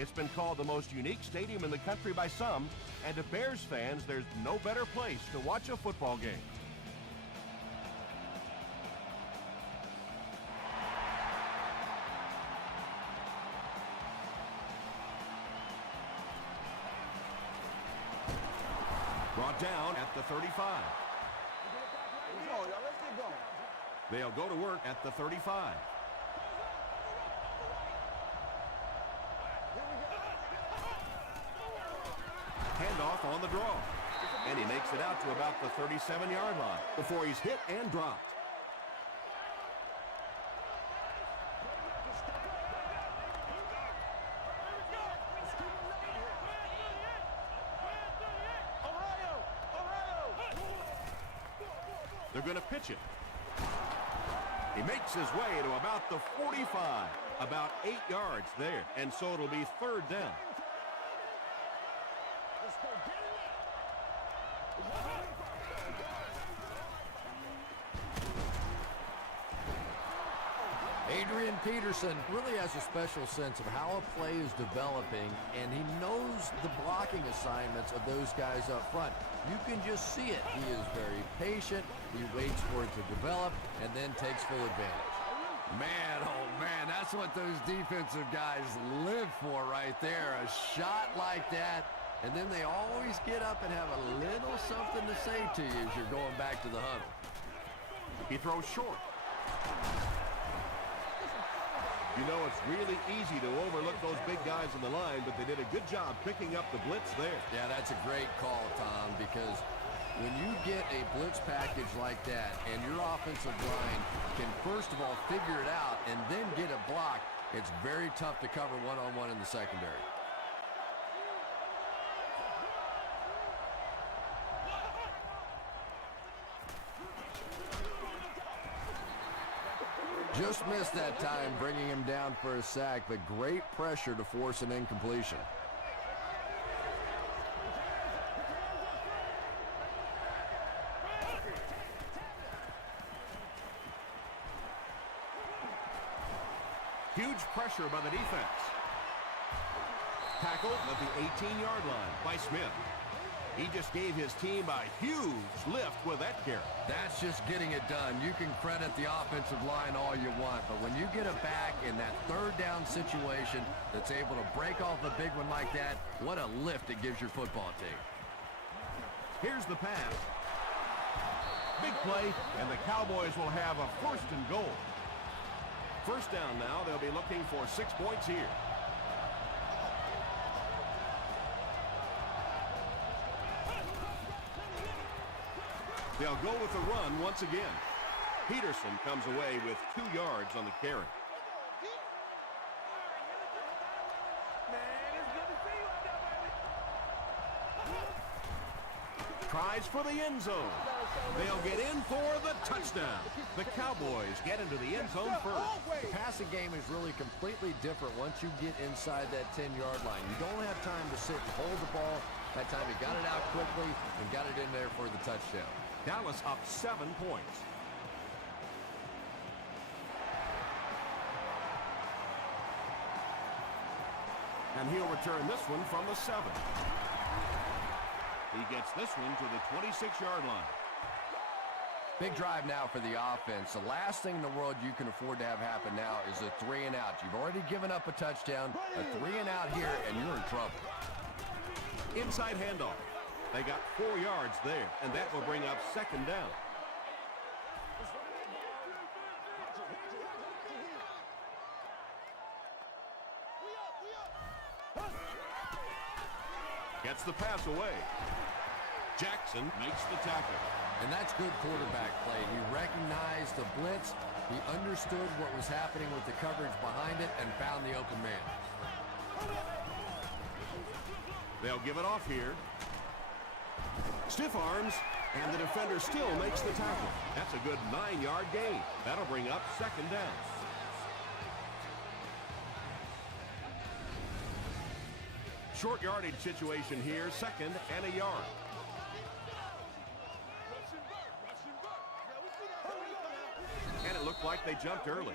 It's been called the most unique stadium in the country by some, and to Bears fans, there's no better place to watch a football game. Brought down at the 35. Let's get going. They'll go to work at the 35. Handoff on the draw. And he makes it out to about the 37-yard line before he's hit and dropped. They're going to pitch it. He makes his way to about the 45, about 8 yards there, and so it'll be third down. Adrian Peterson really has a special sense of how a play is developing, and he knows the blocking assignments of those guys up front. You can just see it. He is very patient. He waits for it to develop and then takes full advantage. Man, oh man, that's what those defensive guys live for right there. A shot like that, and then they always get up and have a little something to say to you as you're going back to the huddle. He throws short. You know, it's really easy to overlook those big guys on the line, but they did a good job picking up the blitz there. Yeah, that's a great call, Tom, because when you get a blitz package like that and your offensive line can first of all figure it out and then get a block, it's very tough to cover one-on-one in the secondary. Just missed that time, bringing him down for a sack, but great pressure to force an incompletion. Huge pressure by the defense. Tackled at the 18-yard line by Smith. He just gave his team a huge lift with that carry. That's just getting it done. You can credit the offensive line all you want, but when you get it back in that third down situation that's able to break off a big one like that, what a lift it gives your football team. Here's the pass. Big play, and the Cowboys will have a first and goal. First down now, they'll be looking for 6 points here. They'll go with the run once again. Peterson comes away with 2 yards on the carry. Tries for the end zone. They'll get in for the touchdown. The Cowboys get into the end zone first. The passing game is really completely different once you get inside that 10-yard line. You don't have time to sit and hold the ball. That time he got it out quickly and got it in there for the touchdown. Dallas up 7 points. And he'll return this one from the 7. He gets this one to the 26-yard line. Big drive now for the offense. The last thing in the world you can afford to have happen now is a 3 and out. You've already given up a touchdown, a 3 and out here, and you're in trouble. Inside handoff. They got 4 yards there, and that will bring up second down. Gets the pass away. Jackson makes the tackle. And that's good quarterback play. He recognized the blitz. He understood what was happening with the coverage behind it and found the open man. They'll give it off here. Stiff arms, and the defender still makes the tackle. That's a good 9-yard gain. That'll bring up second down. Short yardage situation here, second and a yard. And it looked like they jumped early.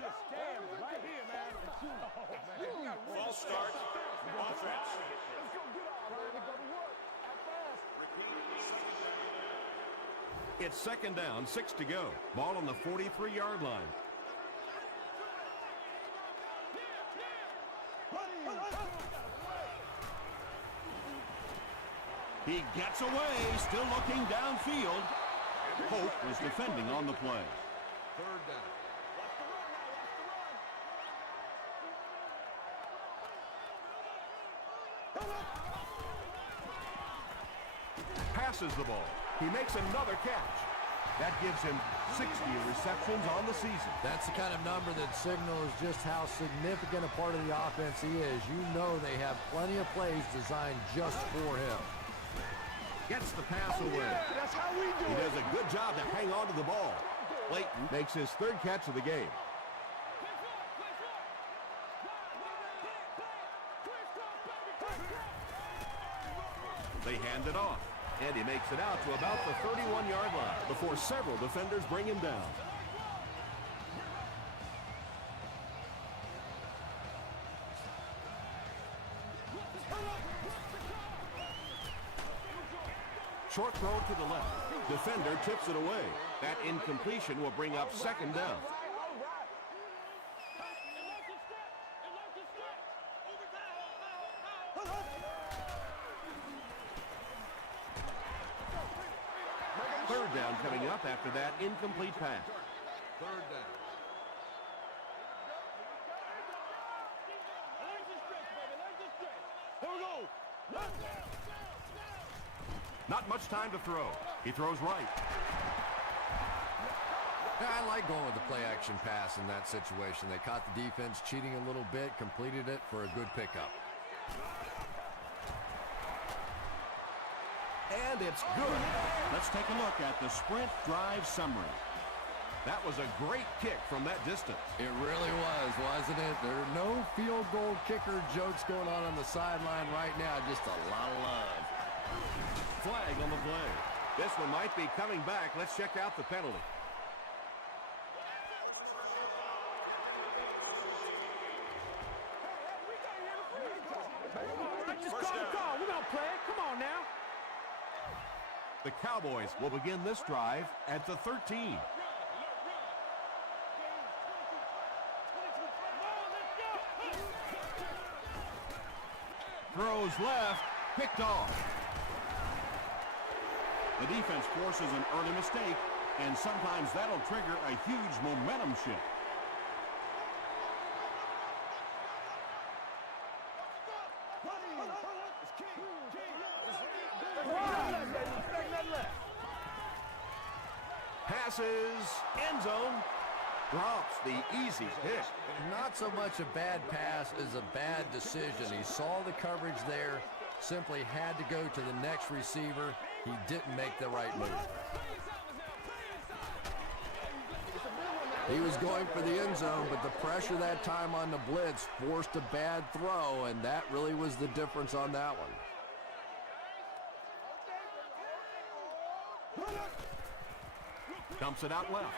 False start, It's second down, 6 to go. Ball on the 43-yard line. He gets away, still looking downfield. Hope was defending on the play. Third down. Passes the ball. He makes another catch. That gives him 60 receptions on the season. That's the kind of number that signals just how significant a part of the offense he is. You know they have plenty of plays designed just for him. Gets the pass away. Yeah, that's how we do He it. does a good job to hang on to the ball. Clayton makes his third catch of the game. They hand it off, and he makes it out to about the 31-yard line before several defenders bring him down. Short throw to the left. Defender tips it away. That incompletion will bring up second down. Third down coming up after that incomplete pass. Third down. Here we go. Not much time to throw. He throws right. Yeah, I like going with the play-action pass in that situation. They caught the defense cheating a little bit, completed it for a good pickup. And it's good. Let's take a look at the sprint drive summary. That was a great kick from that distance. It really was, wasn't it? There are no field goal kicker jokes going on the sideline right now. Just a lot of love. Flag on the play. This one might be coming back. Let's check out the penalty. Just call the call. We're going to play it. Come on now. The Cowboys will begin this drive at the 13. Throws left, picked off. The defense forces an early mistake, and sometimes that'll trigger a huge momentum shift. Passes, end zone, drops the easy pick. Not so much a bad pass as a bad decision. He saw the coverage there, simply had to go to the next receiver. He didn't make the right move. He was going for the end zone, but the pressure that time on the blitz forced a bad throw, and that really was the difference on that one. Dumps it out left.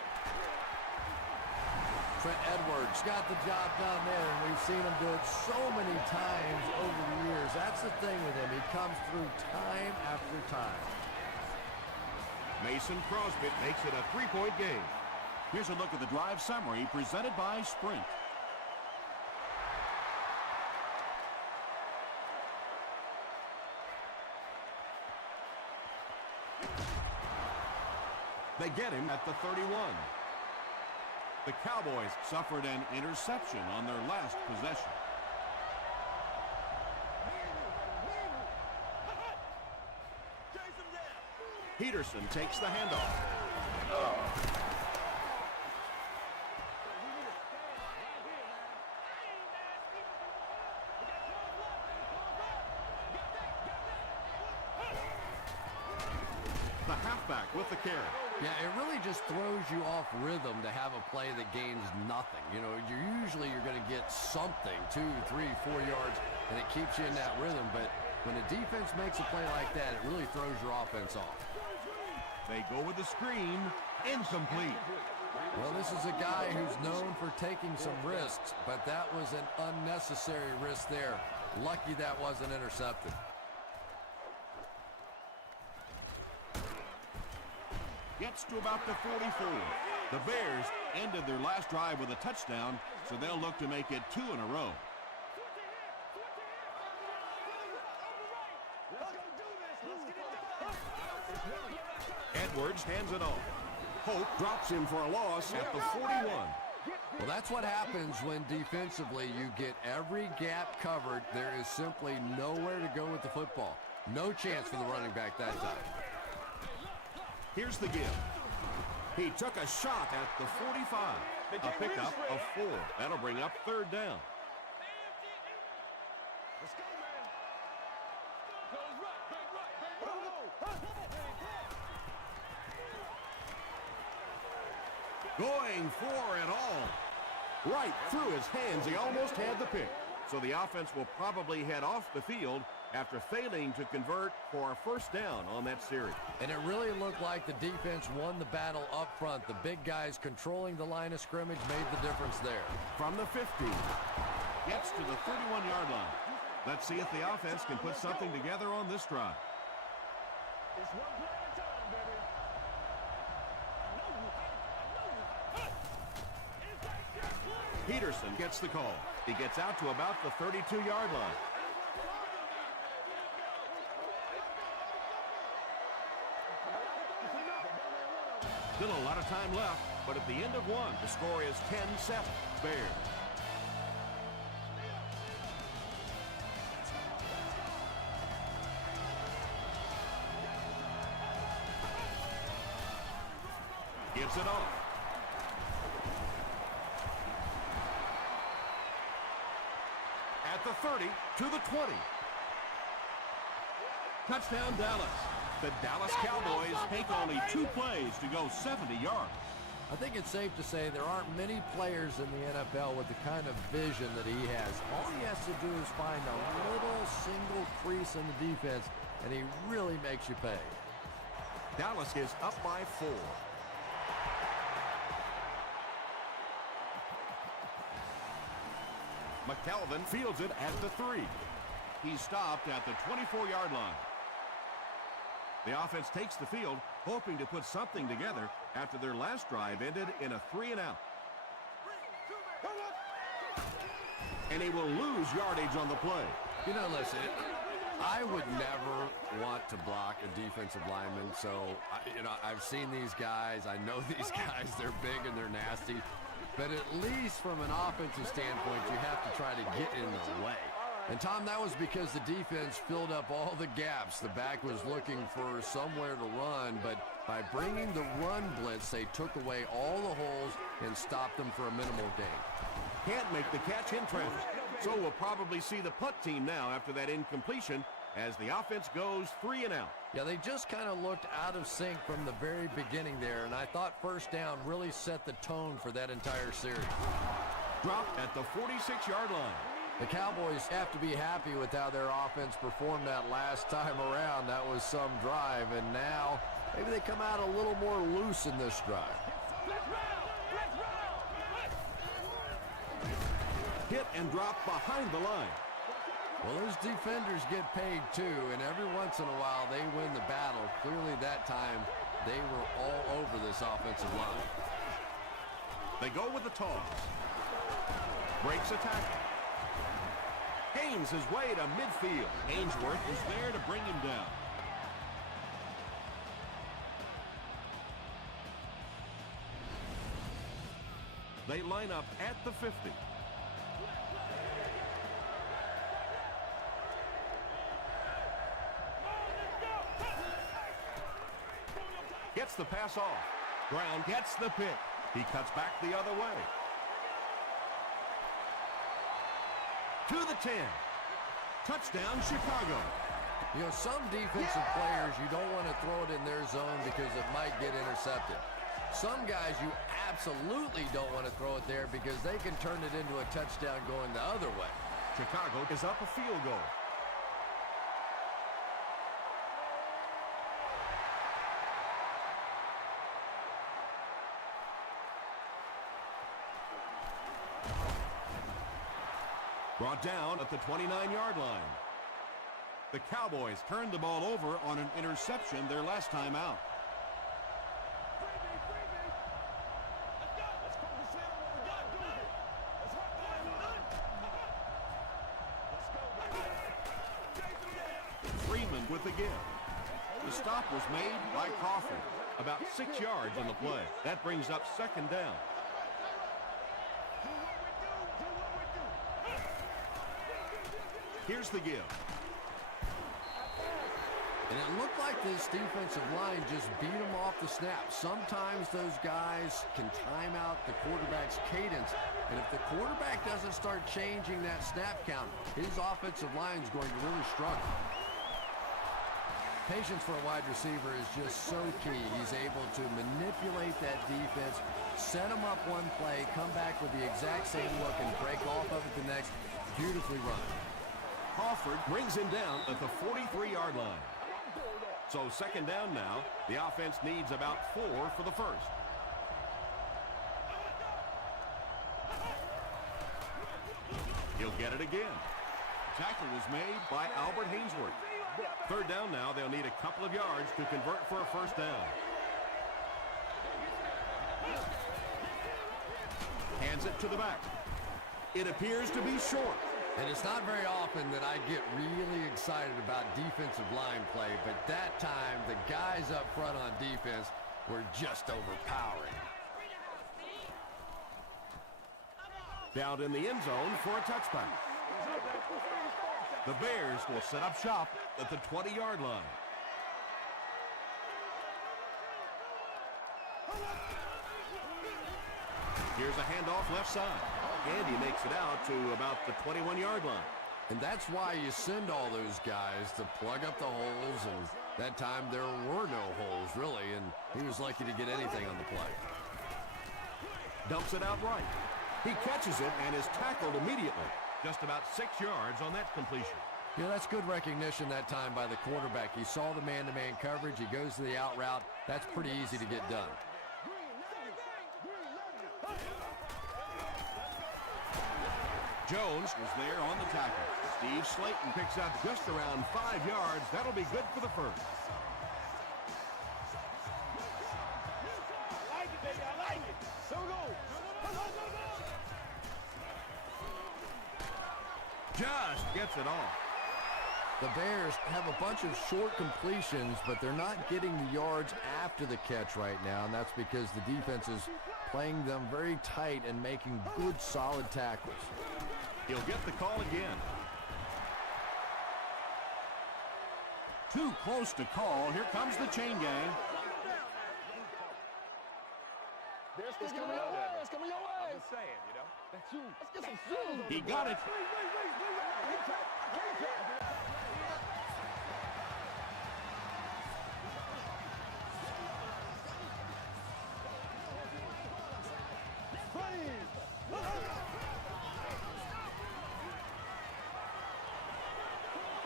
Trent Edwards got the job done there, and we've seen him do it so many times over the years. That's the thing with him. He comes through time after time. Mason Crosby makes it a three-point game. Here's a look at the drive summary presented by Sprint. They get him at the 31. The Cowboys Suffered an interception on their last possession. Peterson takes the handoff. The halfback with the carry. Yeah, it really just throws you off rhythm to have a play that gains nothing. You know, you're going to get something, 2, 3, 4 yards, and it keeps you in that rhythm. But when a defense makes a play like that, it really throws your offense off. They go with the screen. Incomplete. Well, this is a guy who's known for taking some risks, but that was an unnecessary risk there. Lucky that wasn't intercepted. Gets to about the 44. The Bears ended their last drive with a touchdown, so they'll look to make it 2 in a row. Edwards hands it off. Hope drops him for a loss at the 41. Well, that's what happens when defensively you get every gap covered. There is simply nowhere to go with the football. No chance for the running back that time. Here's the give. He took a shot at the 45. A pickup of 4. That'll bring up 3rd down. Let's go, man. Goes right. Going for it all. Right through his hands. He almost had the pick. So the offense will probably head off the field after failing to convert for a 1st down on that series. And it really looked like the defense won the battle up front. The big guys controlling the line of scrimmage made the difference there. From the 50. Gets to the 31-yard line. Let's see if the offense can put something together on this drive. It's one play at a time, baby. Peterson gets the call. He gets out to about the 32-yard line. Still a lot of time left, but at the end of 1, the score is 10-7, Bears. Gives it off. At the 30 to the 20. Touchdown Dallas. The Dallas Cowboys take only 2 plays to go 70 yards. I think it's safe to say there aren't many players in the NFL with the kind of vision that he has. All he has to do is find a little single crease in the defense, and he really makes you pay. Dallas is up by 4. McKelvin fields it at the 3. He stopped at the 24-yard line. The offense takes the field, hoping to put something together after their last drive ended in a 3-and-out. And he will lose yardage on the play. You know, listen, I would never want to block a defensive lineman. So, I've seen these guys. I know these guys. They're big and they're nasty. But at least from an offensive standpoint, you have to try to get in the way. And, Tom, that was because the defense filled up all the gaps. The back was looking for somewhere to run, but by bringing the run blitz, they took away all the holes and stopped them for a minimal gain. Can't make the catch in traffic. So we'll probably see the punt team now after that incompletion as the offense goes 3-and-out. Yeah, they just kind of looked out of sync from the very beginning there, and I thought 1st down really set the tone for that entire series. Dropped at the 46-yard line. The Cowboys have to be happy with how their offense performed that last time around. That was some drive, and now maybe they come out a little more loose in this drive. Hit and drop behind the line. Well, those defenders get paid too, and every once in a while they win the battle. Clearly that time they were all over this offensive line. They go with the toss. Breaks a tackle. Gains his way to midfield. Ainsworth is there to bring him down. They line up at the 50. Gets the pass off. Brown gets the pick. He cuts back the other way. To the 10. Touchdown, Chicago. You know, some defensive players, you don't want to throw it in their zone because it might get intercepted. Some guys, you absolutely don't want to throw it there because they can turn it into a touchdown going the other way. Chicago is up a field goal. Brought down at the 29-yard line. The Cowboys turned the ball over on an interception their last time out. with the give. The stop was made by Crawford. About 6 yards on the play. That brings up second down. Here's the give. And it looked like this defensive line just beat them off the snap. Sometimes those guys can time out the quarterback's cadence. And if the quarterback doesn't start changing that snap count, his offensive line is going to really struggle. Patience for a wide receiver is just so key. He's able to manipulate that defense, set them up one play, come back with the exact same look, and break off of it the next. Beautifully run. Crawford brings him down at the 43-yard line. So second down now. The offense needs about 4 for the first. He'll get it again. Tackle was made By Albert Hainsworth. Third down now. They'll need a couple of yards to convert for a first down. Hands it to the back. It appears to be short. And it's not very often that I get really excited about defensive line play, but that time the guys up front on defense were just overpowering. Down in the end zone for a touchback. The Bears will set up shop at the 20-yard line. Here's a handoff left side. And he makes it out to about the 21-yard line. And that's why you send all those guys to plug up the holes, and that time there were no holes, really, and he was lucky to get anything on the play. Dumps it out right. He catches it and is tackled immediately. Just about 6 yards on that completion. Yeah, that's good recognition that time by the quarterback. He saw the man-to-man coverage. He goes to the out route. That's pretty easy to get done. Jones was there on the tackle. Steve Slayton picks up just around 5 yards. That'll be good for the first. I like it, baby. I like it. So go. Just gets it off. The Bears have a bunch of short completions, but they're not getting the yards after the catch right now, and that's because the defense is playing them very tight and making good, solid tackles. He'll get the call again. Too close to call. Here comes the chain gang. It's coming your way. It's coming your way. I'm just saying, you know. That's you. Let's get some shoes. He got it.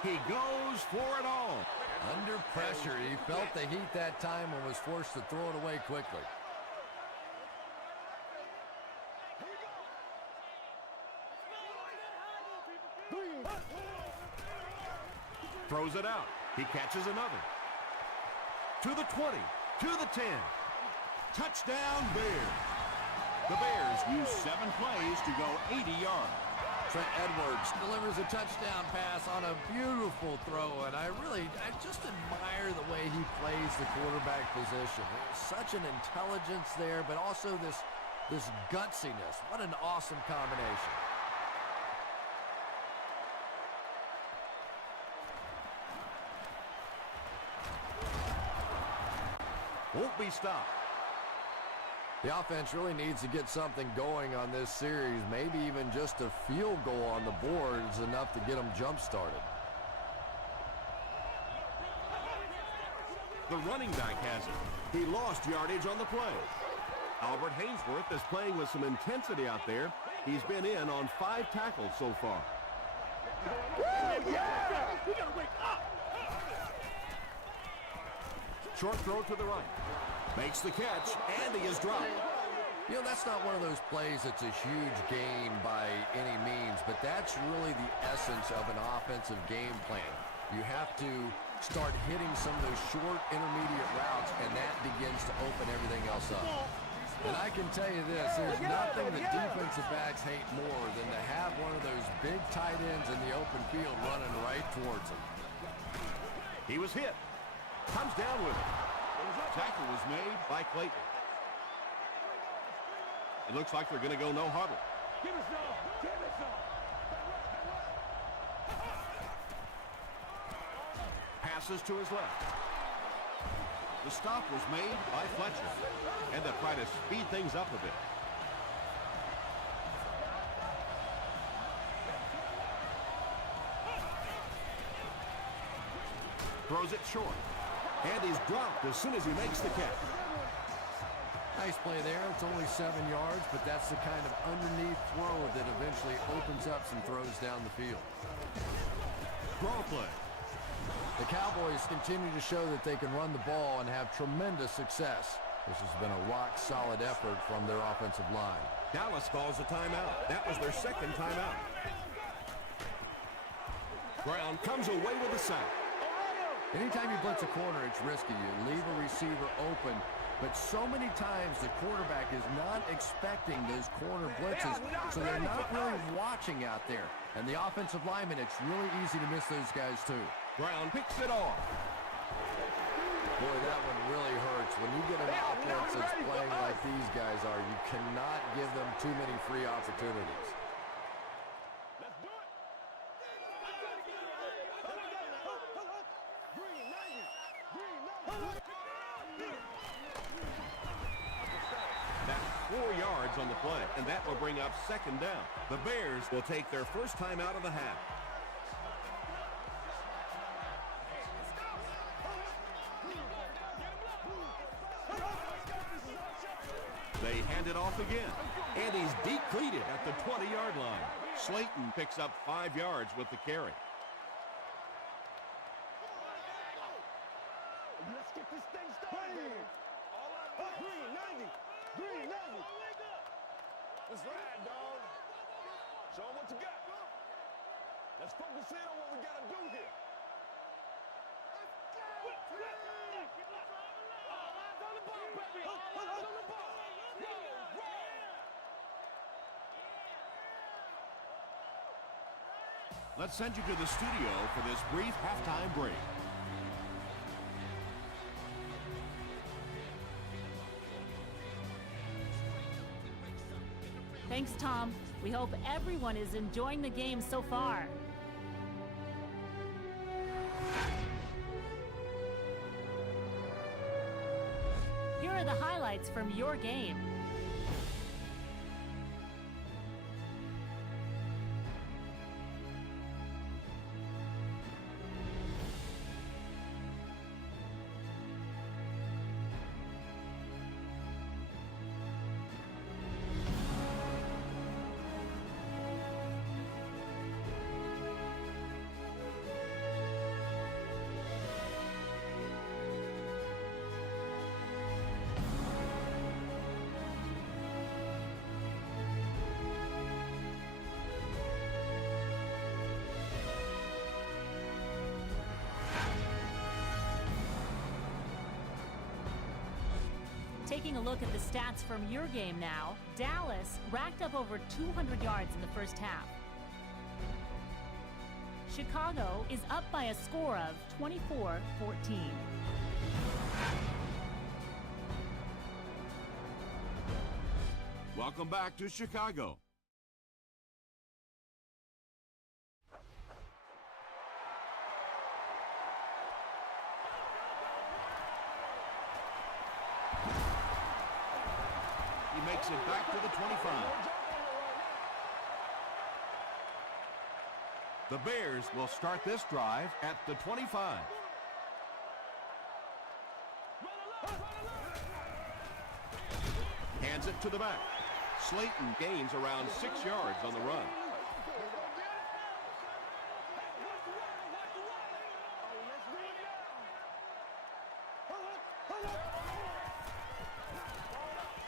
He goes for it all. Under pressure, he felt the heat that time and was forced to throw it away quickly. Throws it out. He catches another. To the 20. To the 10. Touchdown, Bears. The Bears use 7 plays to go 80 yards. Trent Edwards delivers a touchdown pass on a beautiful throw, and I just admire the way he plays the quarterback position. There's such an intelligence there, but also this gutsiness. What an awesome combination. Won't be stopped. The offense really needs to get something going on this series. Maybe even just a field goal on the board is enough to get them jump-started. The running back has it. He lost yardage on the play. Albert Hainsworth is playing with some intensity out there. He's been in on 5 tackles so far. Yeah! We gotta wake up. Short throw to the right. Makes the catch, and he is dropped. You know, that's not one of those plays that's a huge gain by any means, but that's really the essence of an offensive game plan. You have to start hitting some of those short intermediate routes, and that begins to open everything else up. And I can tell you this, there's nothing that defensive backs hate more than to have one of those big tight ends in the open field running right towards them. He was hit. Comes down with it. Tackle was made. By Clayton. It looks like they're going to go no huddle. Give us some. Give us some. Passes to his left. The stop was made by Fletcher. And they'll try to speed things up a bit. Throws it short. And he's dropped as soon as he makes the catch. Nice play there. It's only 7 yards, but that's the kind of underneath throw that eventually opens up some throws down the field. Throw play. The Cowboys continue to show that they can run the ball and have tremendous success. This has been a rock-solid effort from their offensive line. Dallas calls a timeout. That was their second timeout. Brown comes away with a sack. Anytime you blitz a corner, it's risky. You leave a receiver open, but so many times the quarterback is not expecting those corner blitzes, so they're not really watching out there. And the offensive lineman, it's really easy to miss those guys too. Brown picks it off. Boy, that one really hurts. When you get an offense that's playing like these guys are, you cannot give them too many free opportunities. That's 4 yards on the play, and that will bring up second down. The Bears will take their first time out of the half. They hand it off again, and he's depleted at the 20-yard line. Slayton picks up 5 yards with the carry. Let's get this thing started. Green 90. Green 90. Let's ride, dog. Show them what you got. Let's focus in on what we got to do here. Let's send you to the studio for this brief halftime break. Thanks, Tom. We hope everyone is enjoying the game so far. Here are the highlights from your game. Taking a look at the stats from your game now, Dallas racked up over 200 yards in the first half. Chicago is up by a score of 24-14. Welcome back to Chicago. He makes it back to the 25. The Bears will start this drive at the 25. Hands it to the back. Slayton gains around 6 yards on the run.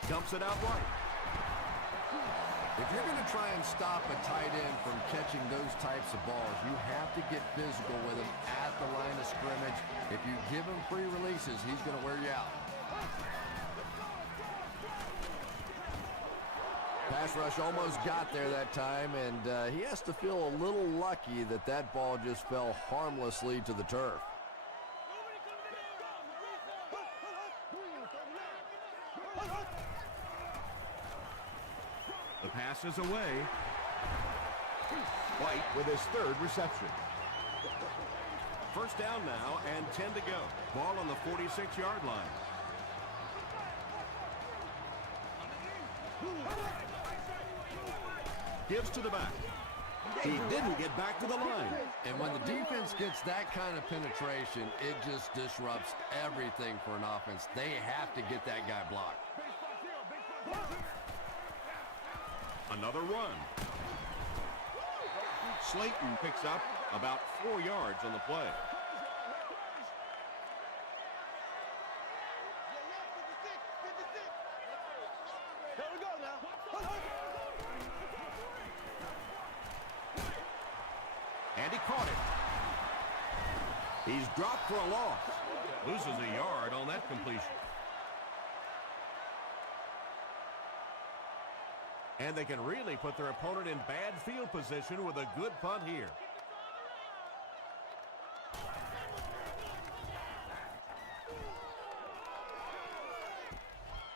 Dumps it out right. If you're going to try and stop a tight end from catching those types of balls, you have to get physical with him at the line of scrimmage. If you give him free releases, he's going to wear you out. Pass rush almost got there that time, and he has to feel a little lucky that that ball just fell harmlessly to the turf. passes away. White with his third reception. First down now and 10 to go. Ball on the 46-yard line. Gives to the back. He didn't get back to the line. And when the defense gets that kind of penetration, it just disrupts everything for an offense. They have to get that guy blocked. Another run. Slayton picks up about 4 yards on the play. There we go now. And he caught it. He's dropped for a loss. Loses a yard on that completion. And they can really put their opponent in bad field position with a good punt here.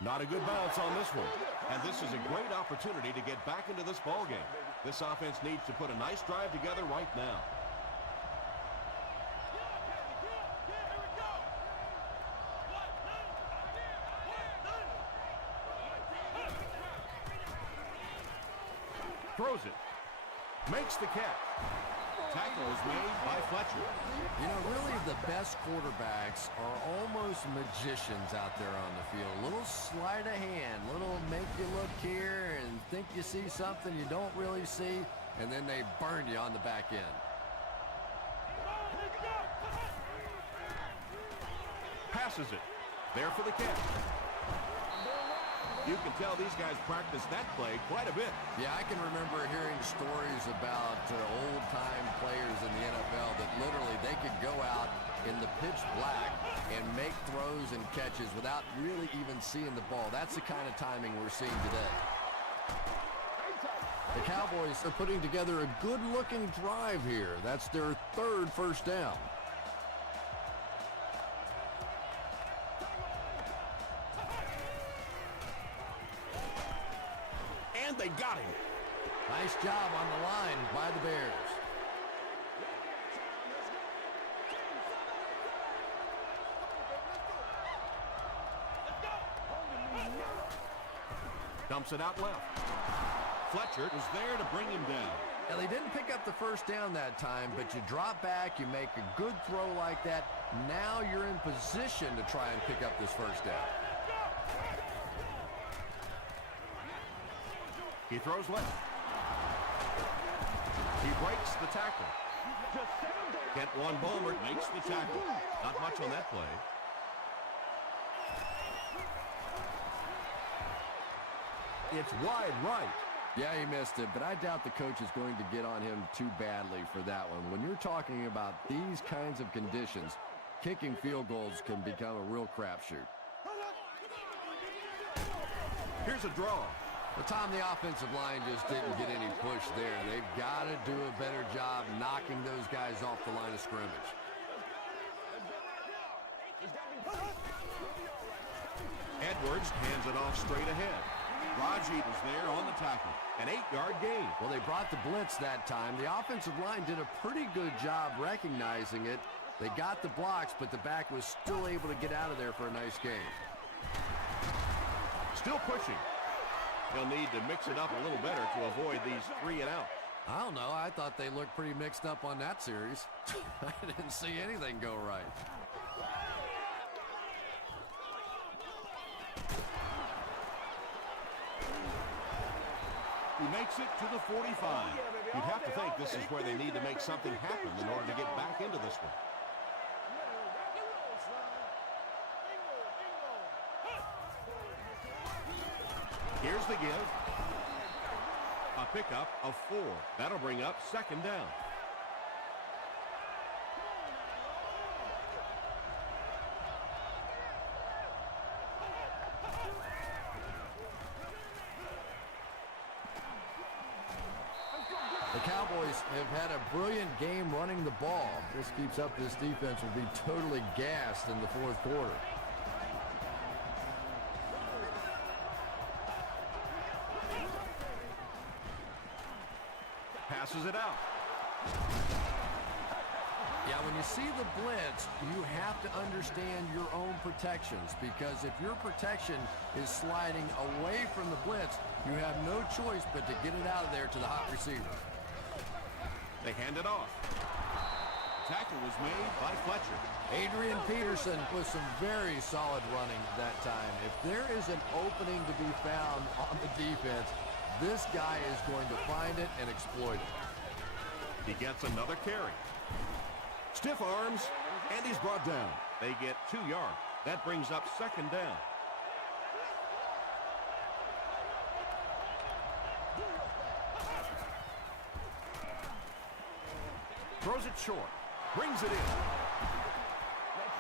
Not a good bounce on this one. And this is a great opportunity to get back into this ballgame. This offense needs to put a nice drive together right now. Throws it. Makes the catch. Tackle is made by Fletcher. You know, really the best quarterbacks are almost magicians out there on the field. A little sleight of hand, little make you look here and think you see something you don't really see, and then they burn you on the back end. Passes it. There for the catch. You can tell these guys practice that play quite a bit. Yeah, I can remember hearing stories about old-time players in the NFL that literally they could go out in the pitch black and make throws and catches without really even seeing the ball. That's the kind of timing we're seeing today. The Cowboys are putting together a good-looking drive here. That's their third first down. And they got him. Nice job on the line by the Bears. Dumps it out left. Fletcher was there to bring him down. Now, they didn't pick up the first down that time, but you drop back, you make a good throw like that. Now you're in position to try and pick up this first down. He throws left. He breaks the tackle. Kent One-Bulmer makes the tackle. Not much on that play. It's wide right. Yeah, he missed it, but I doubt the coach is going to get on him too badly for that one. When you're talking about these kinds of conditions, kicking field goals can become a real crapshoot. Here's a draw. But Tom, the offensive line just didn't get any push there. They've got to do a better job knocking those guys off the line of scrimmage. Edwards hands it off straight ahead. Raji was there on the tackle. An 8-yard gain. Well, they brought the blitz that time. The offensive line did a pretty good job recognizing it. They got the blocks, but the back was still able to get out of there for a nice gain. Still pushing. He'll need to mix it up a little better to avoid these 3 and out. I don't know. I thought they looked pretty mixed up on that series. I didn't see anything go right. He makes it to the 45. You'd have to think this is where they need to make something happen in order to get back into this one. Here's the give. A pickup of 4. That'll bring up second down. The Cowboys have had a brilliant game running the ball. If this keeps up, this defense will be totally gassed in the fourth quarter. passes it out. Yeah, when you see the blitz, you have to understand your own protections, because if your protection is sliding away from the blitz, you have no choice but to get it out of there to the hot receiver. They hand it off. Tackle was made by Fletcher. Adrian Peterson with some very solid running that time. If there is an opening to be found on the defense, this guy is going to find it and exploit it. He gets another carry. Stiff arms, and he's brought down. They get 2 yards. That brings up second down. Throws it short. Brings it in.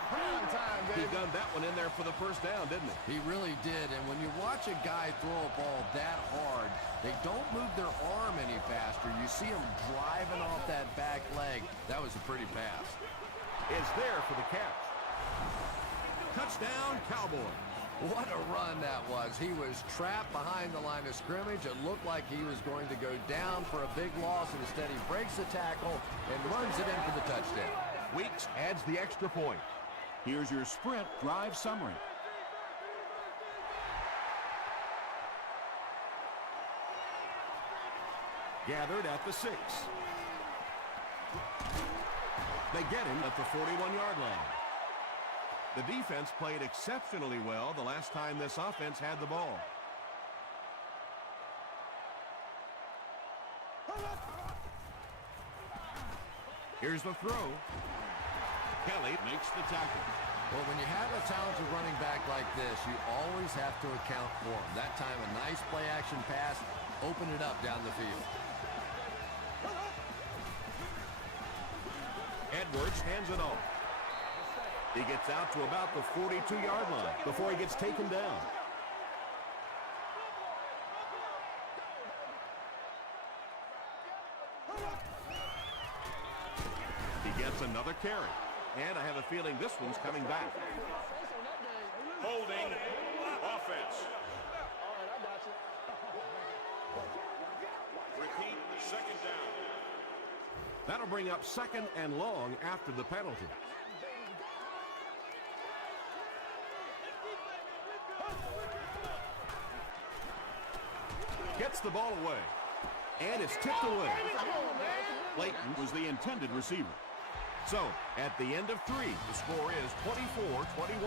Prime time, baby. He done that one in there for the first down, didn't he? He really did, and when you watch a guy throw a ball that hard, they don't move their arm any faster. You see him driving off that back leg. That was a pretty pass. Is there for the catch. Touchdown, Cowboys. What a run that was. He was trapped behind the line of scrimmage. It looked like he was going to go down for a big loss, and instead he breaks the tackle and runs it in for the touchdown. Weeks adds the extra point. Here's your sprint drive summary. Gathered at the 6. They get him at the 41-yard line. The defense played exceptionally well the last time this offense had the ball. Here's the throw. Kelly makes the tackle. Well, when you have a talented running back like this, you always have to account for him. That time, a nice play-action pass opened it up down the field. Edwards hands it off. He gets out to about the 42-yard line before he gets taken down. He gets another carry. And I have a feeling this one's coming back. Holding offense. Repeat, second down. That'll bring up second and long after the penalty. Gets the ball away. And it's tipped away. Clayton was the intended receiver. So, at the end of 3, the score is 24-21.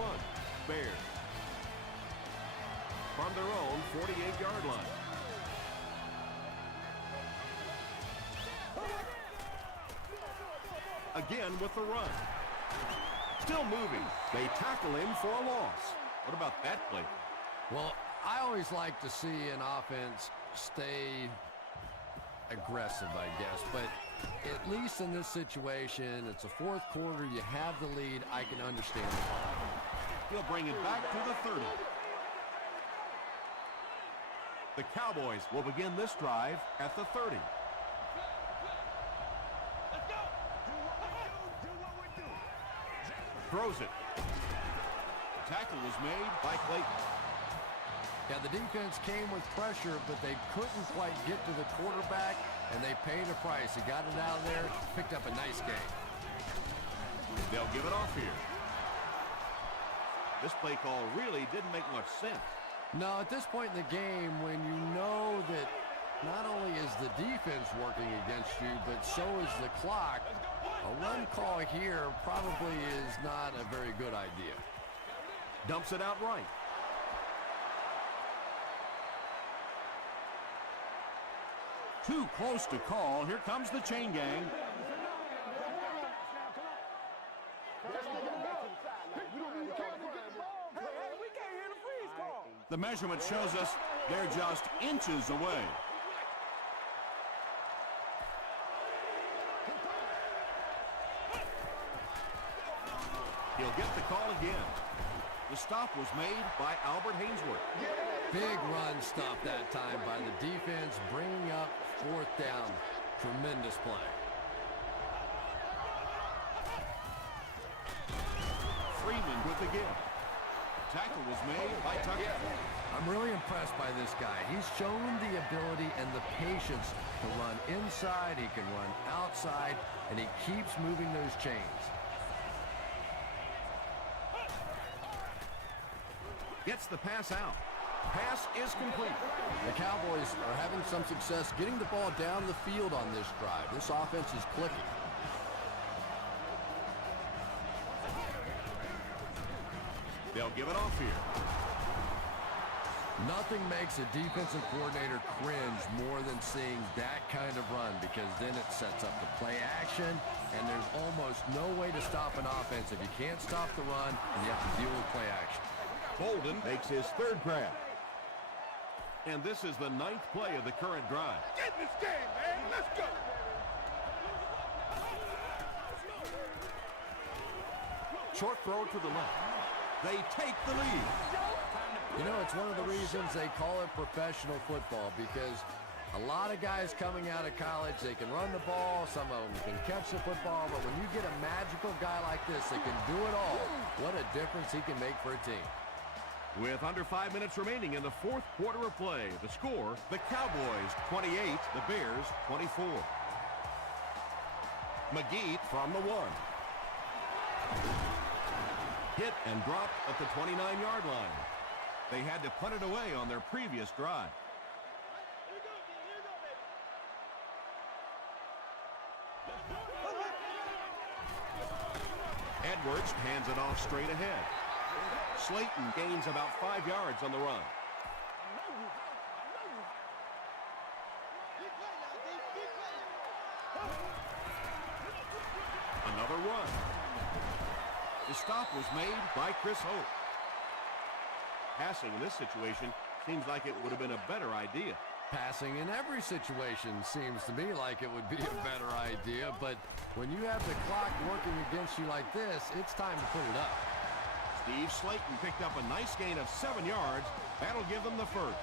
Bears. From their own 48-yard line. Again with the run. Still moving. They tackle him for a loss. What about that play? Well, I always like to see an offense stay aggressive, I guess, but at least in this situation, it's a fourth quarter, you have the lead, I can understand it. He'll bring it back to the 30. The Cowboys will begin this drive at the 30. Throws it. The tackle was made By Clayton. Yeah, the defense came with pressure, but they couldn't quite get to the quarterback, and they paid a price. He got it out of there, picked up a nice game. They'll give it off here. This play call really didn't make much sense. No, at this point in the game, when you know that not only is the defense working against you, but so is the clock, a run call here probably is not a very good idea. Dumps it out right. too close to call. Here comes the chain gang. The measurement shows us they're just inches away. He'll get the call again. The stop was made by Albert Hainsworth. Big run stop that time by the defense, bringing up fourth down. Tremendous play. Freeman with the give. Tackle was made by Tucker. I'm really impressed by this guy. He's shown the ability and the patience to run inside, he can run outside, and he keeps moving those chains. Gets the pass out. Pass is complete. The Cowboys are having some success getting the ball down the field on this drive. This offense is clicking. They'll give it off here. Nothing makes a defensive coordinator cringe more than seeing that kind of run, because then it sets up the play action, and there's almost no way to stop an offense if you can't stop the run and you have to deal with play action. Bolden makes his third grab. And this is the 9th play of the current drive. Get in this game, man. Let's go. Short throw to the left. They take the lead. You know, it's one of the reasons they call it professional football, because a lot of guys coming out of college, they can run the ball, some of them can catch the football, but when you get a magical guy like this that can do it all, what a difference he can make for a team. With under 5 minutes remaining in the fourth quarter of play, the score, the Cowboys 28, the Bears 24. McGee from the 1. Hit and dropped at the 29-yard line. They had to punt it away on their previous drive. Edwards hands it off straight ahead. Slayton gains about 5 yards on the run. Another run. The stop was made by Chris Hope. Passing in this situation seems like it would have been a better idea. Passing in every situation seems to me like it would be a better idea, but when you have the clock working against you like this, it's time to put it up. Steve Slayton picked up a nice gain of 7 yards. That'll give them the first.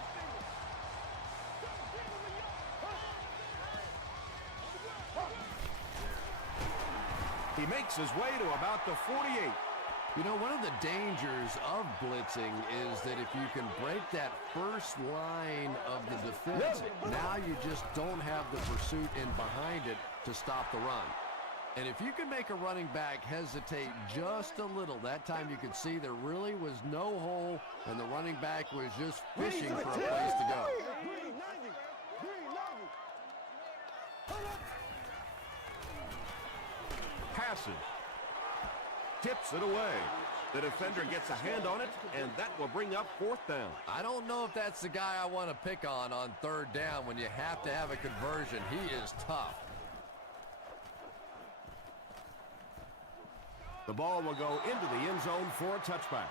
He makes his way to about the 48. You know, one of the dangers of blitzing is that if you can break that first line of the defense, now you just don't have the pursuit in behind it to stop the run. And if you can make a running back hesitate just a little, that time you could see there really was no hole, and the running back was just fishing for a place to go. Passes. Tips it away. The defender gets a hand on it, and that will bring up 4th down. I don't know if that's the guy I want to pick on 3rd down when you have to have a conversion. He is tough. The ball will go into the end zone for a touchback.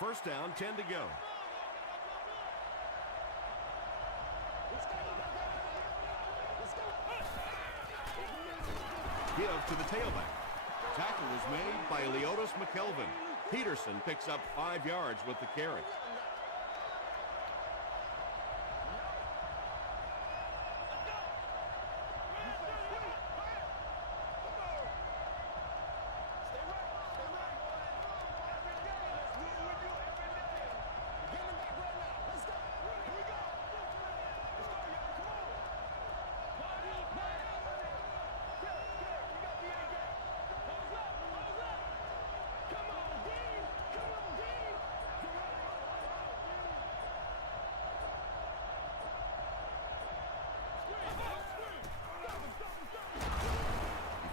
1st down, 10 to go. Give to the tailback. Tackle was made by Leotis McKelvin. Peterson picks up 5 yards with the carry.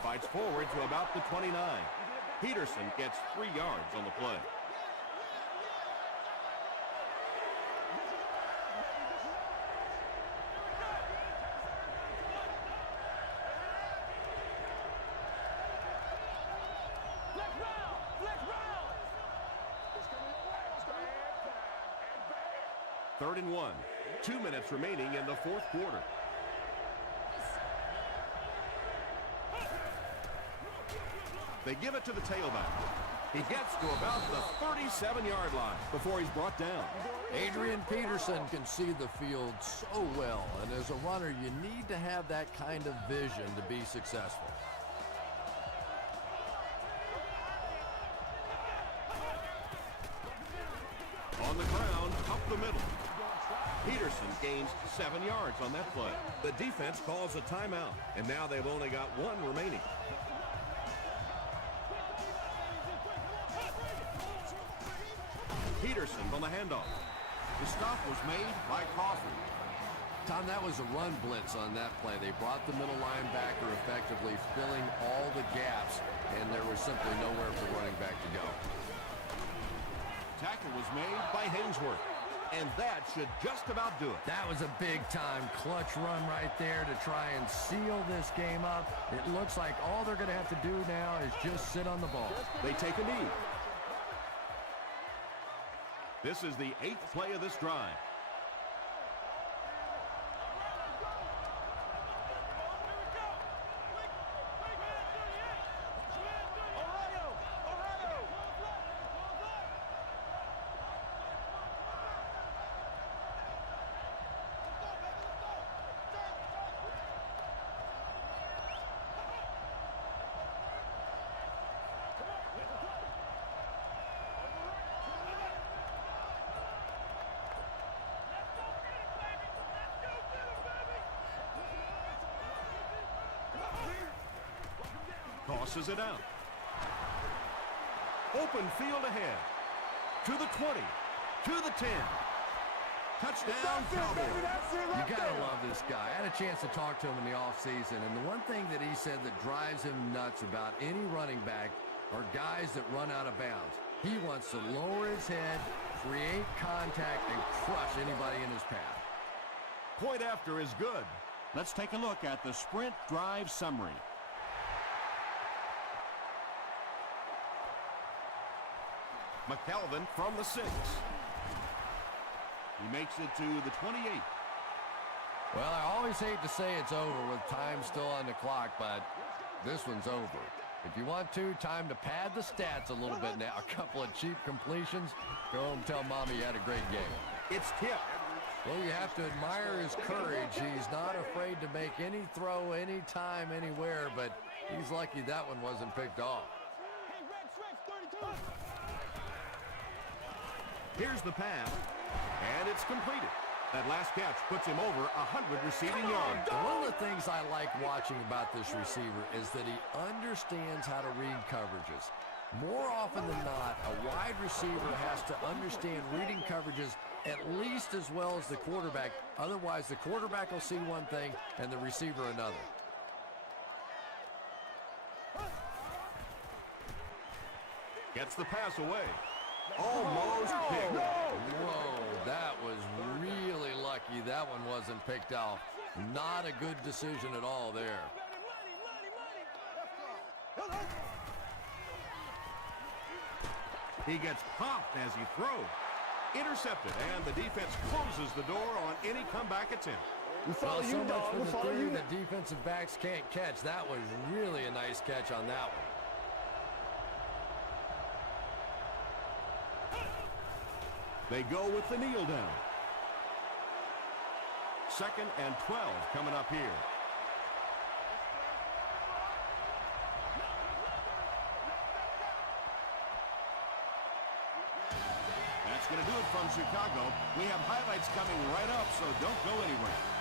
Fights forward to about the 29. Peterson gets 3 yards on the play. Third and 1. 2 minutes remaining in the fourth quarter. They give it to the tailback. He gets to about the 37-yard line before he's brought down. Adrian Peterson can see the field so well, and as a runner, you need to have that kind of vision to be successful. On the ground, up the middle. Peterson gains 7 yards on that play. The defense calls a timeout, and now they've only got one remaining. Peterson on the handoff. The stop was made by Crawford. Tom, that was a run blitz on that play. They brought the middle linebacker effectively filling all the gaps, and there was simply nowhere for the running back to go. Tackle was made By Hainsworth. And that should just about do it. That was a big-time clutch run right there to try and seal this game up. It looks like all they're going to have to do now is just sit on the ball. They take a knee. This is the 8th play of this drive. Tosses it out. Open field ahead. To the 20. To the 10. Touchdown, Cowboys. You got to love this guy. I had a chance to talk to him in the offseason, and the one thing that he said that drives him nuts about any running back are guys that run out of bounds. He wants to lower his head, create contact, and crush anybody in his path. Point after is good. Let's take a look at the sprint drive summary. McKelvin from the 6. He makes it to the 28. Well, I always hate to say it's over with time still on the clock, but this one's over. If you want to, time to pad the stats a little bit now. A couple of cheap completions. Go home and tell Mommy you had a great game. It's tipped. Well, you have to admire his courage. He's not afraid to make any throw, anytime, anywhere, but he's lucky that one wasn't picked off. Here's the pass, and it's completed. That last catch puts him over 100 receiving yards. One of the things I like watching about this receiver is that he understands how to read coverages. More often than not, a wide receiver has to understand reading coverages at least as well as the quarterback. Otherwise, the quarterback will see one thing and the receiver another. Gets the pass away. Almost picked. Whoa, that was really lucky that one wasn't picked off. Not a good decision at all there. He gets popped as he throws. Intercepted, and the defense closes the door on any comeback attempt. Well, so much for the theory that defensive backs can't catch. That was really a nice catch on that one. They go with the kneel down. 2nd and 12 coming up here. That's going to do it from Chicago. We have highlights coming right up, so don't go anywhere.